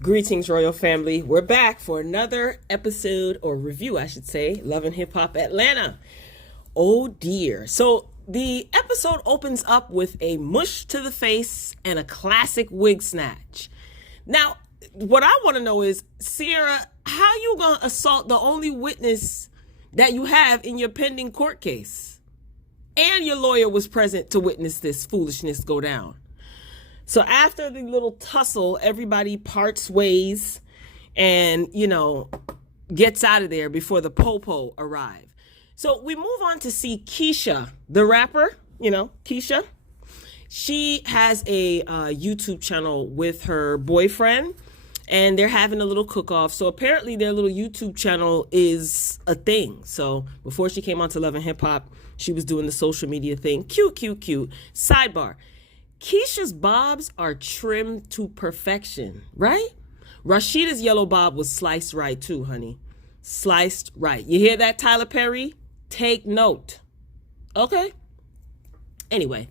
Greetings, Royal Family. We're back for another episode, or review, I should say, Love and Hip Hop Atlanta. Oh dear. So the episode opens up with a mush to the face and a classic wig snatch. Now, what I want to know is, Sierra, how you gonna assault the only witness that you have in your pending court case? And your lawyer was present to witness this foolishness go down. So after the little tussle, everybody parts ways and, gets out of there before the popo arrive. So we move on to see Keisha, the rapper, Keisha. She has a YouTube channel with her boyfriend, and they're having a little cook-off. So apparently their little YouTube channel is a thing. So before she came on to Love and Hip Hop, she was doing the social media thing. Cute. Sidebar. Keisha's bobs are trimmed to perfection, right? Rashida's yellow bob was sliced right too, honey. Sliced right. You hear that, Tyler Perry? Take note. Okay. Anyway,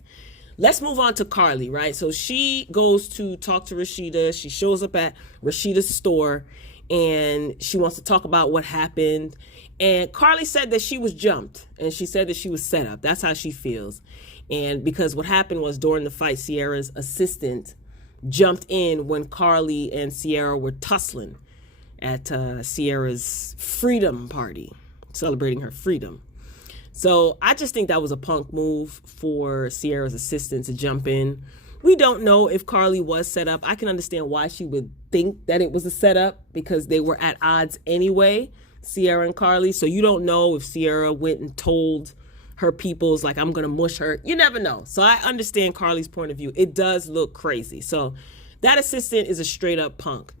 let's move on to Carly, right? So she goes to talk to Rashida. She shows up at Rashida's store and she wants to talk about what happened. And Carly said that she was jumped and she said that she was set up. That's how she feels. And because what happened was during the fight, Sierra's assistant jumped in when Carly and Sierra were tussling at Sierra's freedom party, celebrating her freedom. So I just think that was a punk move for Sierra's assistant to jump in. We don't know if Carly was set up. I can understand why she would think that it was a setup because they were at odds anyway, Sierra and Carly. So you don't know if Sierra went and told her people's like, I'm going to mush her. You never know. So I understand Carly's point of view. It does look crazy. So that assistant is a straight up punk.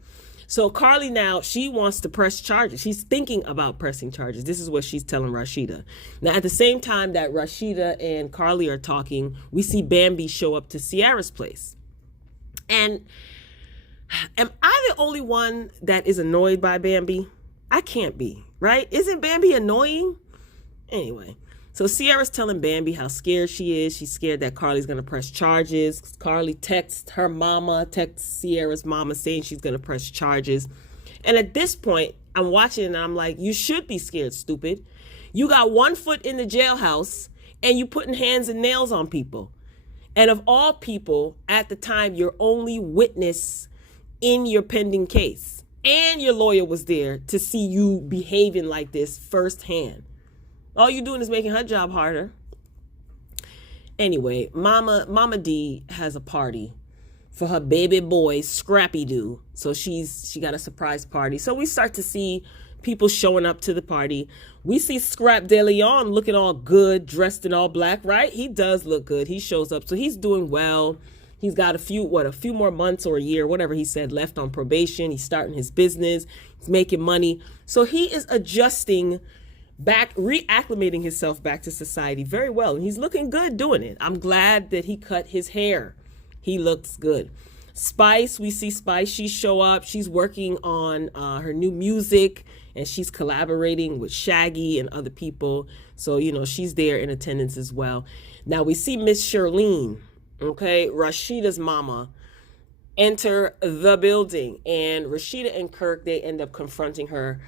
So Carly now, she wants to press charges. She's thinking about pressing charges. This is what she's telling Rashida. Now, at the same time that Rashida and Carly are talking, we see Bambi show up to Sierra's place. And am I the only one that is annoyed by Bambi? I can't be, right? Isn't Bambi annoying? Anyway. So Sierra's telling Bambi how scared she is. She's scared that Carly's going to press charges. Carly texts Sierra's mama saying she's going to press charges. And at this point, I'm watching and I'm like, you should be scared, stupid. You got one foot in the jailhouse and you putting hands and nails on people. And of all people, at the time, your only witness in your pending case. And your lawyer was there to see you behaving like this firsthand. All you doing is making her job harder. Anyway, Mama D has a party for her baby boy, Scrappy Doo. So she got a surprise party. So we start to see people showing up to the party. We see Scrap De Leon looking all good, dressed in all black, right? He does look good. He shows up. So he's doing well. He's got a few more months or a year, whatever he said, left on probation. He's starting his business. He's making money. So he is adjusting back, reacclimating himself back to society very well. And he's looking good doing it. I'm glad that he cut his hair. He looks good. Spice, we see Spice. She show up. She's working on her new music and she's collaborating with Shaggy and other people. So, she's there in attendance as well. Now we see Miss Shirlene, okay, Rashida's mama, enter the building. And Rashida and Kirk, they end up confronting her.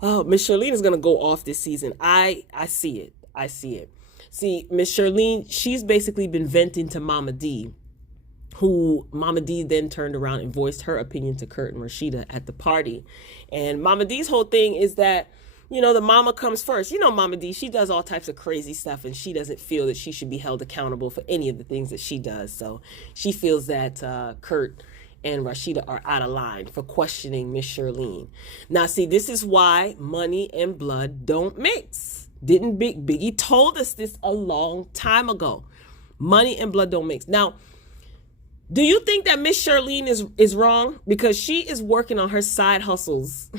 Oh, Miss Shirlene is going to go off this season. I see it. See, Miss Shirlene, she's basically been venting to Mama D, who Mama D then turned around and voiced her opinion to Kurt and Rashida at the party. And Mama D's whole thing is that, the mama comes first. Mama D, she does all types of crazy stuff and she doesn't feel that she should be held accountable for any of the things that she does. So she feels that Kurt and Rashida are out of line for questioning Miss Shirlene. Now, see, this is why money and blood don't mix. Didn't Biggie told us this a long time ago. Money and blood don't mix. Now, do you think that Miss Shirlene is wrong? Because she is working on her side hustles.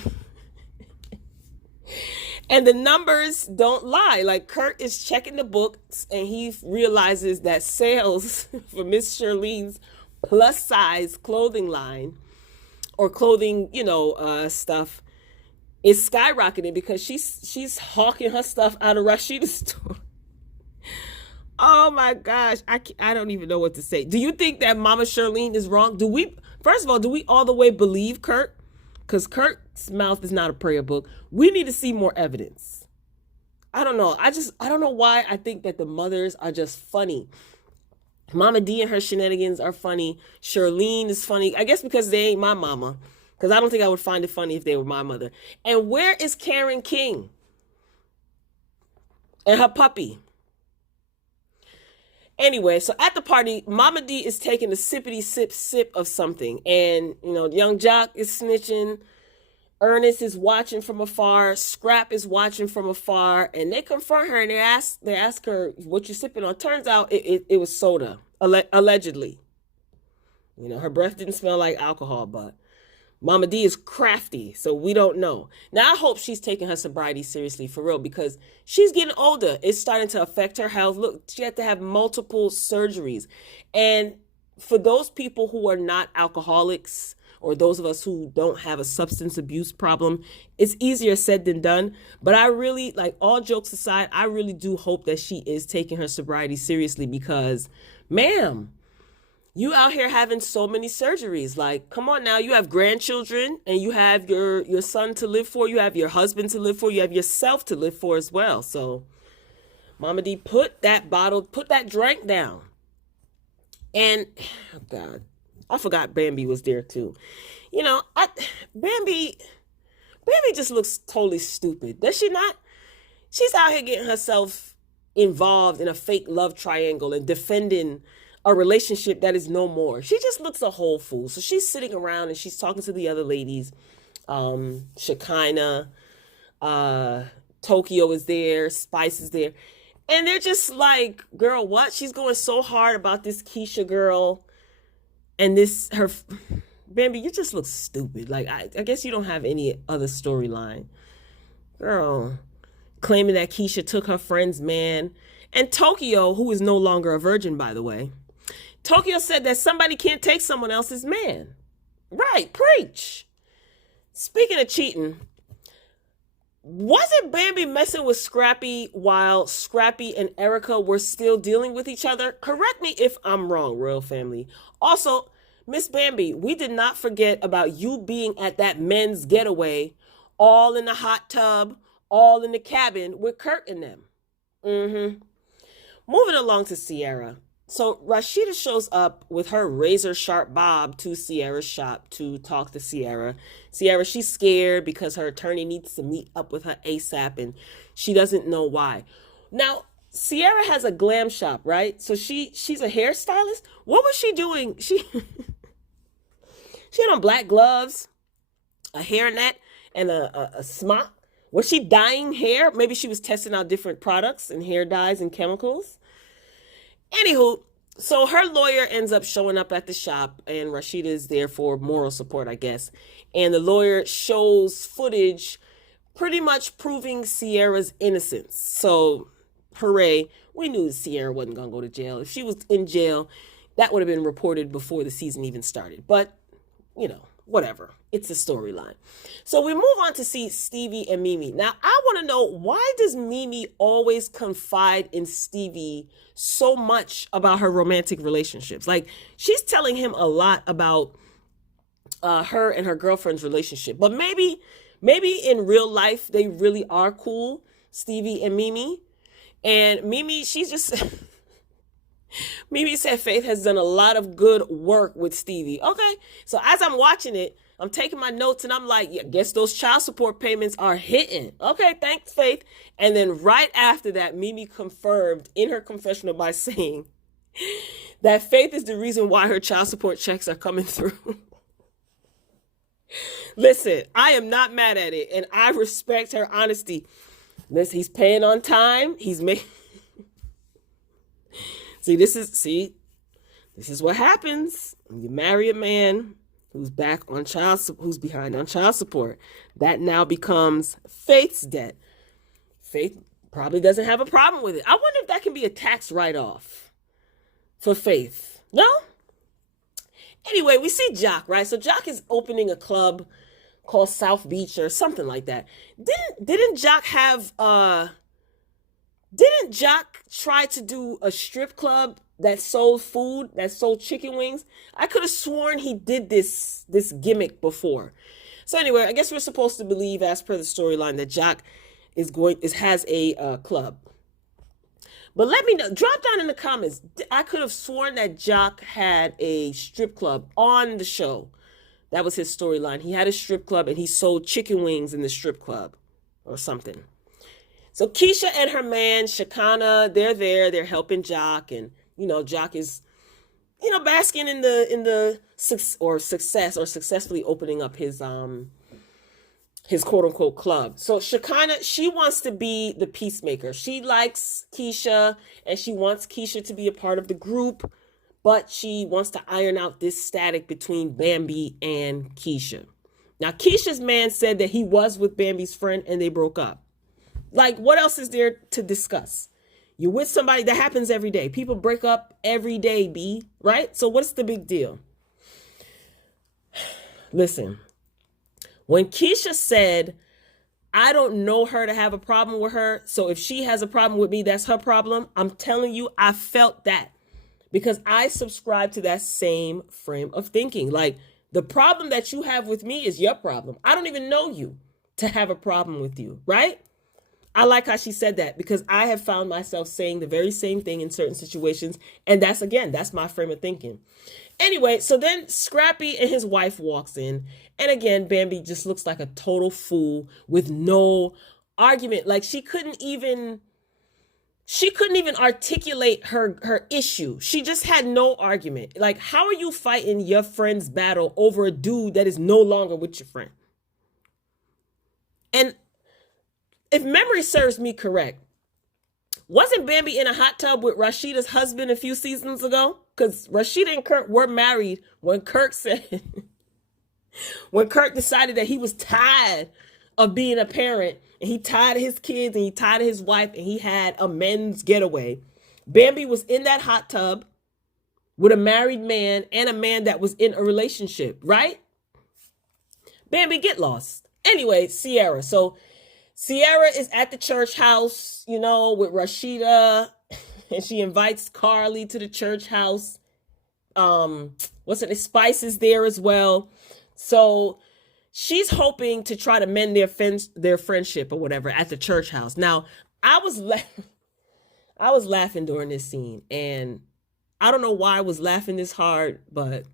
And the numbers don't lie. Like, Kurt is checking the books and he realizes that sales for Miss Shirlene's plus size clothing line or clothing, stuff is skyrocketing because she's hawking her stuff out of Rashida's store. Oh my gosh, I don't even know what to say. Do you think that Mama Charlene is wrong? First of all, do we all the way believe Kurt? Because Kurt's mouth is not a prayer book. We need to see more evidence. I don't know. I don't know why I think that the mothers are just funny. Mama D and her shenanigans are funny. Charlene is funny. I guess because they ain't my mama. Because I don't think I would find it funny if they were my mother. And where is Karen King? And her puppy? Anyway, so at the party, Mama D is taking a sippity sip of something. And, young Jock is snitching. Ernest is watching from afar. Scrap is watching from afar. And they confront her and they ask her, what you sipping on? Turns out it was soda, allegedly. Her breath didn't smell like alcohol, but Mama D is crafty, so we don't know. Now, I hope she's taking her sobriety seriously, for real, because she's getting older. It's starting to affect her health. Look, she had to have multiple surgeries. And for those people who are not alcoholics, or those of us who don't have a substance abuse problem, it's easier said than done. But I really, all jokes aside, I really do hope that she is taking her sobriety seriously because, ma'am, you out here having so many surgeries. Come on now, you have grandchildren and you have your son to live for. You have your husband to live for. You have yourself to live for as well. So, Mama D, put that drink down. And, oh God, I forgot Bambi was there too. Bambi just looks totally stupid. Does she not? She's out here getting herself involved in a fake love triangle and defending a relationship that is no more. She just looks a whole fool. So she's sitting around and she's talking to the other ladies. Shekinah, Tokyo is there, Spice is there. And they're just like, girl, what? She's going so hard about this Keisha girl. And Bambi, you just look stupid. I guess you don't have any other storyline. Girl, claiming that Keisha took her friend's man. And Tokyo, who is no longer a virgin, by the way, Tokyo said that somebody can't take someone else's man. Right, preach. Speaking of cheating, wasn't Bambi messing with Scrappy while Scrappy and Erica were still dealing with each other? Correct me if I'm wrong, royal family. Also, Miss Bambi, we did not forget about you being at that men's getaway, all in the hot tub, all in the cabin with Kurt and them. Moving along to Sierra. So Rashida shows up with her razor sharp bob to Sierra's shop to talk to Sierra. Sierra, she's scared because her attorney needs to meet up with her ASAP and she doesn't know why. Now, Sierra has a glam shop, right? So she's a hairstylist. What was she doing? She had on black gloves, a hairnet, and a smock. Was she dyeing hair? Maybe she was testing out different products and hair dyes and chemicals. Anywho, so her lawyer ends up showing up at the shop and Rashida is there for moral support, I guess. And the lawyer shows footage pretty much proving Sierra's innocence. So, hooray, we knew Sierra wasn't going to go to jail. If she was in jail, that would have been reported before the season even started. But, whatever. It's a storyline. So we move on to see Stevie and Mimi. Now, I want to know, why does Mimi always confide in Stevie so much about her romantic relationships? She's telling him a lot about her and her girlfriend's relationship. But maybe in real life, they really are cool, Stevie and Mimi. And Mimi, she's just... Mimi said Faith has done a lot of good work with Stevie. Okay, so as I'm watching it, I'm taking my notes and I'm like, yeah, guess those child support payments are hitting. Okay, thanks, Faith. And then right after that, Mimi confirmed in her confessional by saying that Faith is the reason why her child support checks are coming through. Listen, I am not mad at it, and I respect her honesty. Listen, he's paying on time. He's making... This is what happens when you marry a man who's behind on child support. That now becomes Faith's debt. Faith probably doesn't have a problem with it. I wonder if that can be a tax write-off for Faith. No? Anyway, we see Jock, right? So Jock is opening a club called South Beach or something like that. Didn't Jock have Didn't Jock try to do a strip club that sold food, that sold chicken wings? I could have sworn he did this gimmick before. So anyway, I guess we're supposed to believe, as per the storyline, that Jock has a club. But let me know. Drop down in the comments. I could have sworn that Jock had a strip club on the show. That was his storyline. He had a strip club and he sold chicken wings in the strip club or something. So Keisha and her man, Shakana, they're there. They're helping Jock. And, Jock is, basking in the success or successfully opening up his quote unquote club. So Shakana, she wants to be the peacemaker. She likes Keisha and she wants Keisha to be a part of the group, but she wants to iron out this static between Bambi and Keisha. Now, Keisha's man said that he was with Bambi's friend and they broke up. Like, what else is there to discuss? You're with somebody, that happens every day. People break up every day, B, right? So what's the big deal? Listen, when Keisha said, I don't know her to have a problem with her, so if she has a problem with me, that's her problem. I'm telling you, I felt that because I subscribe to that same frame of thinking. Like, the problem that you have with me is your problem. I don't even know you to have a problem with you, right? I like how she said that because I have found myself saying the very same thing in certain situations. And that's my frame of thinking. Anyway, so then Scrappy and his wife walks in. And again, Bambi just looks like a total fool with no argument. Like she couldn't even articulate her issue. She just had no argument. Like, how are you fighting your friend's battle over a dude that is no longer with your friend? And if memory serves me correct, wasn't Bambi in a hot tub with Rashida's husband a few seasons ago? Because Rashida and Kirk were married when Kirk decided that he was tired of being a parent and he tired of his kids and he tired of his wife and he had a men's getaway. Bambi was in that hot tub with a married man and a man that was in a relationship, right? Bambi, get lost. Anyway, Sierra. So Sierra is at the church house, with Rashida, and she invites Carly to the church house. Spice is there as well. So she's hoping to try to mend their friendship or whatever at the church house. Now, I was laughing during this scene, and I don't know why I was laughing this hard, but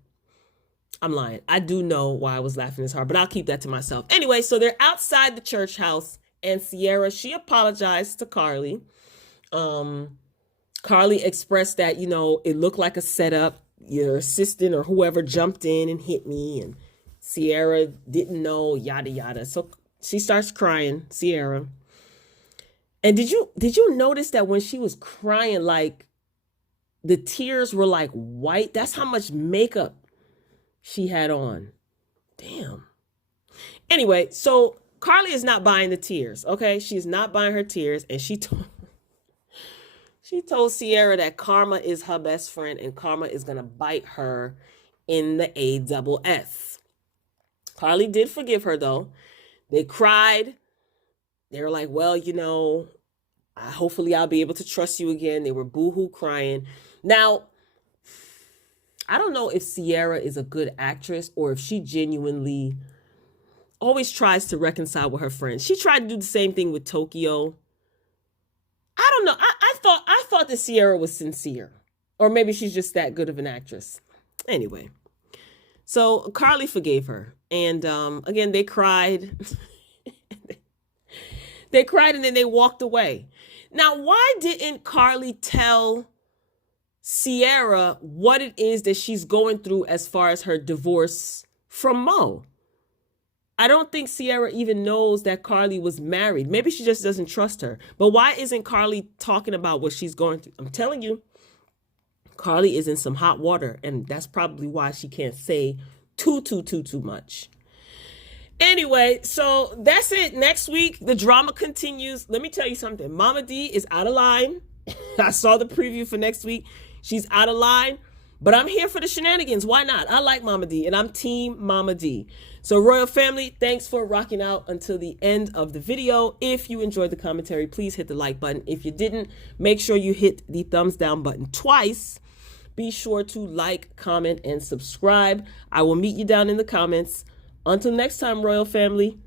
I'm lying. I do know why I was laughing this hard, but I'll keep that to myself. Anyway, so they're outside the church house. And Sierra, she apologized to Carly. Carly expressed that, it looked like a setup. Your assistant or whoever jumped in and hit me. And Sierra didn't know, yada, yada. So she starts crying, Sierra. And did you notice that when she was crying, like the tears were like white? That's how much makeup she had on. Damn. Anyway, so Carly is not buying the tears, okay? She's not buying her tears, and she told Sierra that Karma is her best friend, and Karma is going to bite her in the ASS. Carly did forgive her, though. They cried. They were like, well, hopefully I'll be able to trust you again. They were boo-hoo crying. Now, I don't know if Sierra is a good actress or if she genuinely always tries to reconcile with her friends. She tried to do the same thing with Tokyo. I don't know. I thought that Sierra was sincere, or maybe she's just that good of an actress. Anyway, so Carly forgave her, and again they cried. They cried, and then they walked away. Now, why didn't Carly tell Sierra what it is that she's going through as far as her divorce from Mo? I don't think Sierra even knows that Carly was married. Maybe she just doesn't trust her. But why isn't Carly talking about what she's going through? I'm telling you, Carly is in some hot water, and that's probably why she can't say too much. Anyway, so that's it. Next week, the drama continues. Let me tell you something. Mama D is out of line. I saw the preview for next week. She's out of line. But I'm here for the shenanigans. Why not? I like Mama D, and I'm Team Mama D. So Royal Family, thanks for rocking out until the end of the video. If you enjoyed the commentary, please hit the like button. If you didn't, make sure you hit the thumbs down button twice. Be sure to like, comment, and subscribe. I will meet you down in the comments. Until next time, Royal Family,